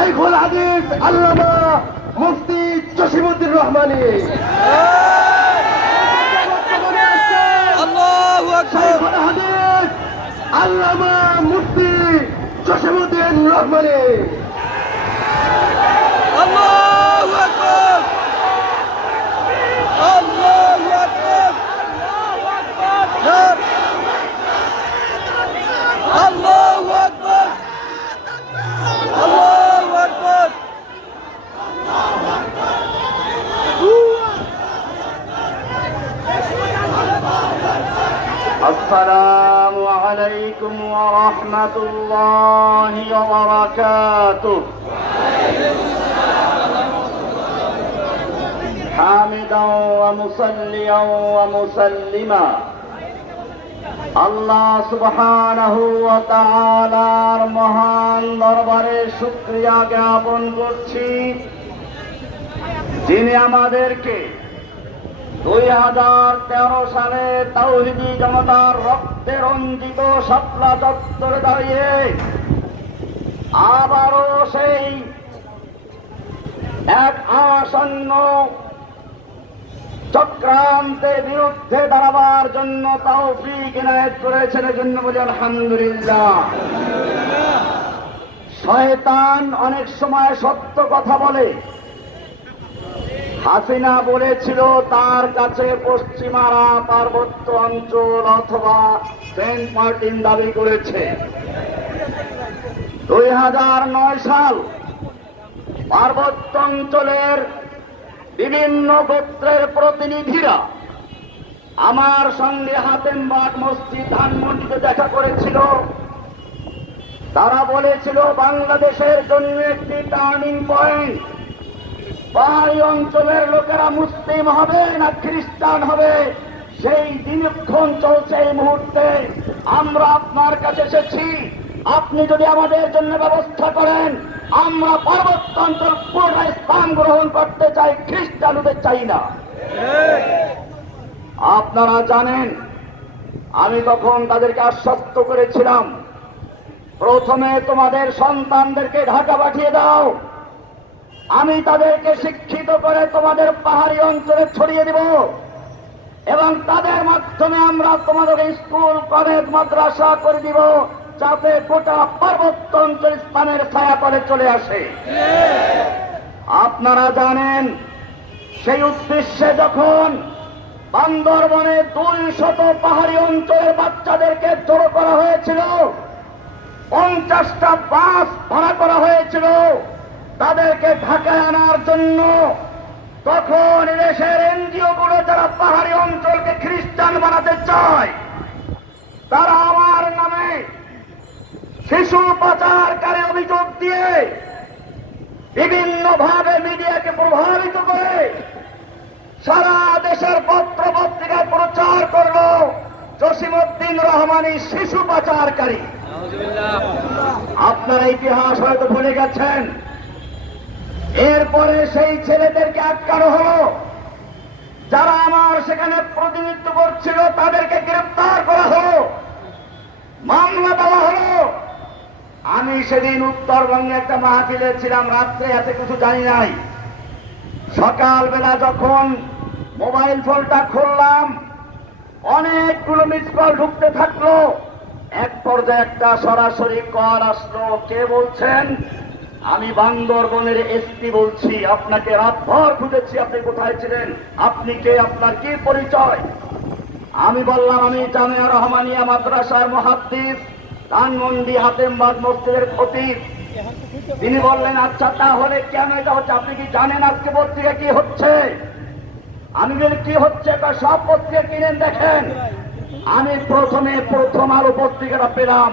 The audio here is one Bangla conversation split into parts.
শাইখুল হাদিস আল্লামা মুফতি জসিমউদ্দিন রহমানী। আল্লাহু আকবার। শাইখুল হাদিস আল্লামা মুফতি জসিমউদ্দিন রহমানী। আল্লাহু আকবার। আল্লাহু আকবার। আল্লাহু আকবার। আল্লাহু আকবার। আসসালামু আলাইকুম ওয়া রাহমাতুল্লাহি ওয়া বারাকাতুহু। হামিদাও ওয়া মুসাল্লিয়াও ওয়া মুসাল্লিমা আল্লাহ সুবহানাহু ওয়া তাআলার মহান দরবারে শুকরিয়া জ্ঞাপন করছি, যিনি আমাদেরকে 2013 সালে তাওহীদি জনতার রক্তে রঞ্জিত শাপলা চত্বরে দাঁড়িয়ে আবারও সেই এক আসন্ন চক্রান্তের বিরুদ্ধে দাঁড়াবার জন্য তৌফিক ইনায়েত করেছেন। এজন্য বলি আলহামদুলিল্লাহ। শয়তান অনেক সময় সত্য কথা বলে। হাসিনা বলেছিল তার কাছে পশ্চিমারা পার্বত্য অঞ্চল অথবা সেন্ট মার্টিন দাবি করেছে। 2009 সাল পার্বত্য অঞ্চলের বিভিন্ন গোত্রের প্রতিনিধিরা আমার সঙ্গে হাতেমবাগ মসজিদ ধানমন্ডিতে দেখা করেছিল। তারা বলেছিল বাংলাদেশের জন্য একটি টার্নিং পয়েন্ট, পাহাড়ি অঞ্চলের লোকেরা মুসলিম হবে না খ্রিস্টান হবে সেই দিনক্ষণ চলছে। এই মুহূর্তে আমরা আপনার কাছে এসেছি, আপনি যদি আমাদের জন্য ব্যবস্থা করেন, আমরা পার্বত্য অঞ্চল পুরোটা ইসলাম গ্রহণ করতে চাই, খ্রিস্টান হতে চাই না। আপনারা জানেন আমি তখন তাদেরকে আশ্বস্ত করেছিলাম, প্রথমে তোমাদের সন্তানদেরকে ঢাকা পাঠিয়ে দাও, আমি তাদেরকে শিক্ষিত করে তোমাদের পাহাড়ি অঞ্চলে ছড়িয়ে দিব এবং তাদের মাধ্যমে আমরা তোমাদের স্কুল কলেজ মাদ্রাসা করে দিব, যাতে গোটা পার্বত্য অঞ্চল ইসলামের ছায়া করে চলে আসে। আপনারা জানেন সেই উদ্দেশ্যে যখন বান্দরবনে 200 পাহাড়ি অঞ্চলের বাচ্চাদেরকে জড়ো করা হয়েছিল, 50টা বাস ভাড়া করা হয়েছিল তাদেরকে ঢাকায় আনার জন্য, তখন দেশের এনজিও গুলো যারা পাহাড়ি অঞ্চলকে খ্রিস্টান বানাতে চায় তারা আমার নামে শিশু পাচারকারী অভিযোগ দিয়ে বিভিন্নভাবে মিডিয়াকে প্রভাবিত করে সারা দেশের পত্র পত্রিকায় প্রচার করলো জসিমউদ্দিন রহমানী শিশু পাচারকারী। আপনারা ইতিহাস হয়তো ভুলে গেছেন। এরপরে সেই ছেলেদেরকে আটকানো হলো, যারা আমার সেখানে প্রতিনিধিত্ব করছিল তাদেরকে গ্রেফতার করা হলো, মামলা দেওয়া হলো। আমি সেদিন উত্তরবঙ্গে একটা মাহফিলে ছিলাম, রাত্রে এত কিছু জানি নাই। সকালবেলা যখন মোবাইল ফোনটা খুললাম, অনেকগুলো মিস কল ঢুকতে থাকলো। এক পর্যায়ে একটা সরাসরি কল আসলো, কে বলছেন? আমি বান্দরবনের এসপি বলছি, আপনাকে রাতভর খুঁজেছি, আপনি কোথায় ছিলেন, আপনি কে, আপনার কি পরিচয়? আমি বললাম আমি জামিয়া রহমানিয়া মাদ্রাসার মুহাদ্দিস, ধানমন্ডি হাতেমবাগ মসজিদের খতিব। তিনি বললেন আচ্ছা তাহলে কেন এটা হচ্ছে, আপনি কি জানেন আজকে পত্রিকা কি হচ্ছে? আমি বলি কি হচ্ছে? সব পত্রিকা কিনেন দেখেন। আমি প্রথমে প্রথম আলো পত্রিকাটা পেলাম,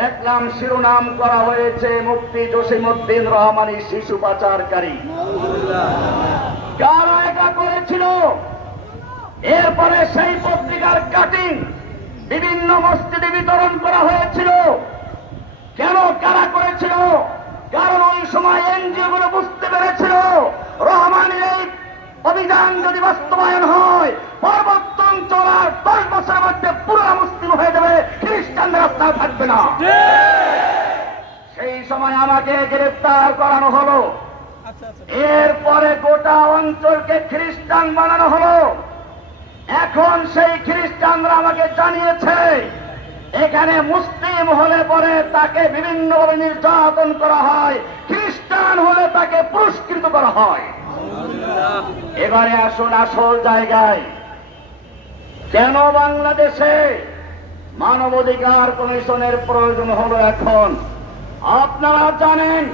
দেখলাম শিরোনাম করা হয়েছে মুফতি জসিমউদ্দিন রহমানী শিশু পাচারকারী। কারা এটা করেছিল? এরপরে সেই পত্রিকার কাটিং বিভিন্ন মসজিদে বিতরণ করা হয়েছিল। কেন কারা করেছিল? কারণ ওই সময় এনজিও গুলো বুঝতে পেরেছিল রহমানের এই অভিযান যদি বাস্তবায়ন হয়, পার্বত্য অঞ্চল আর 10 বছরের মধ্যে পুরো মুসলিম হয়ে যাবে, খ্রিস্টানদের রাস্তা থাকবে না। সেই সময় আমাকে গ্রেফতার করানো হলো। আচ্ছা আচ্ছা এরপরে গোটা অঞ্চলকে খ্রিস্টান বানানো হলো। এখন সেই খ্রিস্টানরা আমাকে জানিয়েছে এখানে মুসলিম হলে পরে তাকে বিভিন্নভাবে নির্যাতন করা হয়, খ্রিস্টান হলে তাকে পুরস্কৃত করা হয়। এবারে আসুন আসল জায়গায়, কেন বাংলাদেশে মানবাধিকার কমিশনের প্রয়োজন হলো এখন? আপনারা জানেন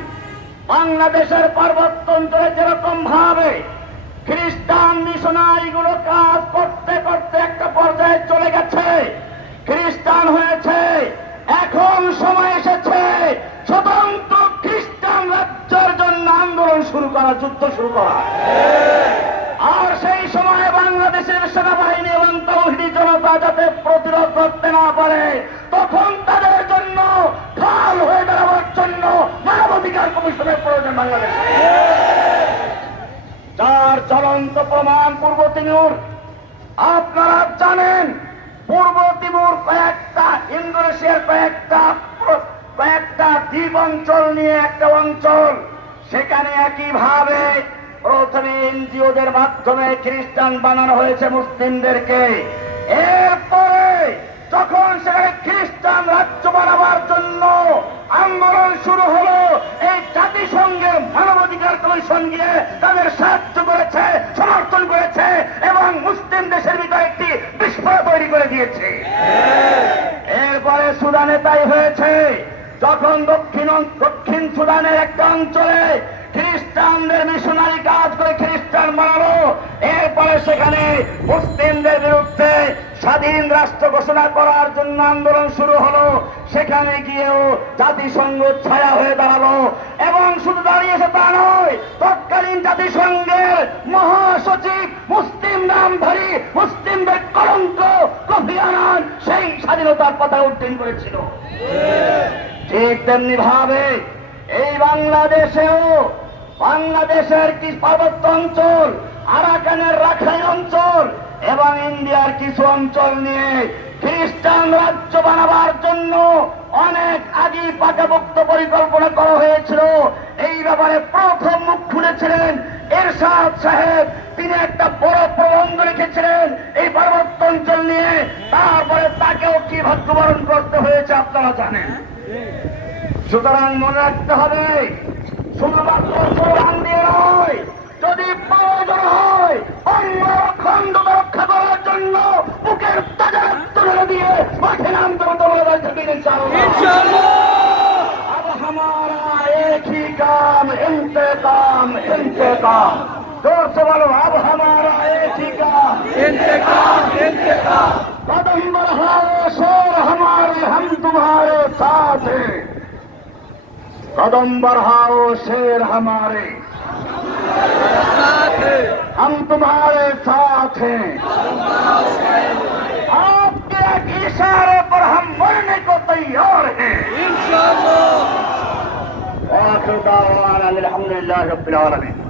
বাংলাদেশের পার্বত্য অঞ্চলে যেরকম ভাবে খ্রিস্টান মিশনারিগুলো কাজ করতে করতে একটা পর্যায়ে চলে গেছে, খ্রিস্টান হয়েছে, এখন সময় এসেছে স্বতন্ত্র খ্রিস্টান রাজ্যের জন্য আন্দোলন শুরু করা, যুদ্ধ শুরু করা। আর সেই সময় বাংলাদেশের সেনাবাহিনী এবং তৌহিদি জনতা যাতে প্রতিরোধ করতে না পারে, তখন তাদের জন্য ঢাল হয়ে দাঁড়াবার জন্য মানবাধিকার কমিশনের প্রয়োজন বাংলাদেশে। যার জ্বলন্ত প্রমাণ পূর্ব তিমুর। আপনারা জানেন পূর্ব তিমুর কয়েকটা ইন্দোনেশিয়ার কয়েকটা দ্বীপ অঞ্চল নিয়ে একটা অঞ্চল, সেখানে একইভাবে প্রথমে এনজিওদের মাধ্যমে খ্রিস্টান বানানো হয়েছে মুসলিমদেরকে। এরপরে যখন সেখানে খ্রিস্টান রাজ্য বানাবার জন্য আন্দোলন শুরু হলো, এই জাতিসংঘের মানবাধিকার কমিশন গিয়ে তাদের সাহায্য করেছে, সমর্থন করেছে এবং মুসলিম দেশের ভিতরে একটি বিস্ফোরণ তৈরি করে দিয়েছে। এরপরে সুদানে তাই হয়েছে, যখন দক্ষিণ সুদানের একটা অঞ্চলে খ্রিস্টানদের মিশনারি কাজ করে খ্রিস্টান বানালো, এরপরে সেখানে মুসলিমদের বিরুদ্ধে স্বাধীন রাষ্ট্র ঘোষণা করার জন্য আন্দোলন শুরু হলো, সেখানে গিয়েও জাতিসংঘ ছায়া হয়ে দাঁড়ালো। এবং শুধু দাঁড়িয়েছে তা নয়, তৎকালীন জাতিসংঘের মহাসচিব মুসলিম নামধারী মুসলিমদের কলঙ্ক কোফি আনান সেই স্বাধীনতার পতাকা উড্ডীন করেছিল। ঠিক তেমনি ভাবে এই বাংলাদেশের কি পার্বত্য অঞ্চল, আরাকানের রাখাইন অঞ্চল এবং ইন্ডিয়ার কিছু অঞ্চল নিয়ে খ্রিস্টান রাজ্য বানাবার জন্য অনেক আগে পাকাপোক্ত পরিকল্পনা করা হয়েছিল। এই ব্যাপারে প্রথম মুখ খুলেছিলেন এরশাদ সাহেব, তিনি একটা বড় প্রবন্ধ লিখেছিলেন এই পার্বত্য অঞ্চল নিয়ে। তারপরে তাকেও কি ভাগ্যবরণ করতে হয়েছে আপনারা জানেন। সুতরাং মনে রাখতে হবে, শুধুমাত্র স্লোগান দিয়ে নয়, যদি প্রয়োজন হয় অন্য অখণ্ডতা রক্ষা করার জন্য বুকের তাজা রক্ত ঢেলে দিয়ে মাঠে নামতে হবে ইনশাআল্লাহ। अब हमारा एक ही काम इंतकाम इंतकाम। जोर से बोलो, अब हमारा एक ही काम इंतकाम इंतकाम। कदम बढ़ाओ शोर हमारे, हम तुम्हारे साथ हैं। कदम बढ़ाओ शेर हमारे, साथ है हम तुम्हारे साथ हैं। आपके एक इशारे पर हम मरने को तैयार हैं। इंशाअल्लाह। आखिर दावाना अल्हम्दुलिल्लाह रब्बिल आलमीन।